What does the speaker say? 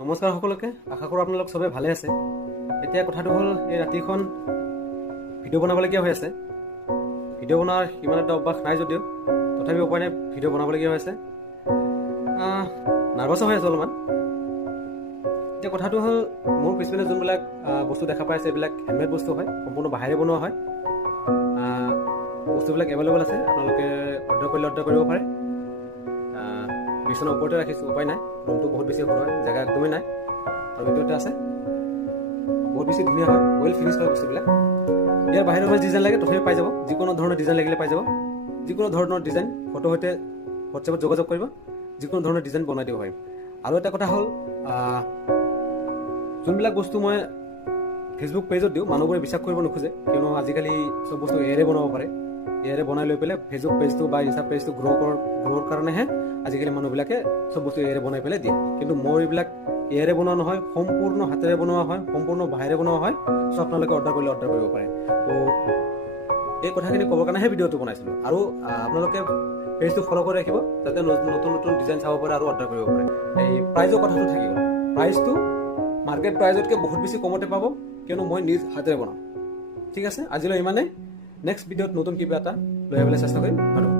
নমস্কাৰ সকলোকে, আশা কৰোঁ আপোনালোক চবে ভালে আছে। এতিয়া কথাটো হ'ল, এই ৰাতিখন ভিডিঅ' বনাবলগীয়া হৈ আছে। ভিডিঅ' বনোৱাৰ সিমান এটা অভ্যাস নাই যদিও তথাপি উপায় নাই, ভিডিঅ' বনাবলগীয়া হৈ আছে। নাৰ্ভাছো হৈ আছোঁ অলপমান। এতিয়া কথাটো হ'ল, মোৰ পিছপিনে যোনবিলাক বস্তু দেখা পাই আছে, এইবিলাক হেণ্ডমেড বস্তু হয়, সম্পূৰ্ণ বাহিৰে বনোৱা হয়। বস্তুবিলাক এভেইলেবল আছে, আপোনালোকে অৰ্ডাৰ কৰিলে অৰ্ডাৰ কৰিব পাৰে। বিচনাৰ ওপৰতে ৰাখিছোঁ, উপায় নাই। ৰুমটো বহুত বেছি সৰু হয়, জেগা একদমেই নাই। আৰু ভিতৰতে আছে, বহুত বেছি ধুনীয়া হয়, ৱেল ফিনিছ হয় বস্তুবিলাক। ইয়াৰ বাহিৰৰ পৰা ডিজাইন লাগে তথাপি পাই যাব, যিকোনো ধৰণৰ ডিজাইন লাগিলে পাই যাব। যিকোনো ধৰণৰ ডিজাইন ফটোৰ সৈতে হোৱাটছএপত যোগাযোগ কৰিব, যিকোনো ধৰণৰ ডিজাইন বনাই দিব পাৰিম। আৰু এটা কথা হ'ল, যোনবিলাক বস্তু মই ফেচবুক পেজত দিওঁ, মানুহবোৰে বিশ্বাস কৰিব নোখোজে, কিয়নো আজিকালি চব বস্তু এৰে বনাব পাৰে। এৰে বনাই লৈ পেলাই ফেচবুক পেজটো বা ইনষ্টা পেজটো গ্ৰ'ৰ কাৰণেহে আজিকালি মানুহবিলাকে চব বস্তু এৰে বনাই পেলাই দিয়ে। কিন্তু মোৰ এইবিলাক এৰে বনোৱা নহয়, সম্পূৰ্ণ হাতেৰে বনোৱা হয়, সম্পূৰ্ণ বাহিৰে বনোৱা হয়। চ' আপোনালোকে অৰ্ডাৰ কৰিলে অৰ্ডাৰ কৰিব পাৰে। ত' এই কথাখিনি ক'বৰ কাৰণেহে ভিডিঅ'টো বনাইছিলোঁ। আৰু আপোনালোকে পেজটো ফ'ল' কৰি ৰাখিব, যাতে নতুন নতুন ডিজাইন চাব পাৰে আৰু অৰ্ডাৰ কৰিব পাৰে। এই প্ৰাইজৰ কথাটো থাকিব, প্ৰাইজটো মাৰ্কেট প্ৰাইজতকৈ বহুত বেছি কমতে পাব, কিয়নো মই নিজ হাতেৰে বনাওঁ। ঠিক আছে, আজিলৈ ইমানেই। নেক্সট ভিডিঅ'ত নতুন কিবা এটা লৈ আহিবলৈ চেষ্টা কৰিম। ধন্যবাদ।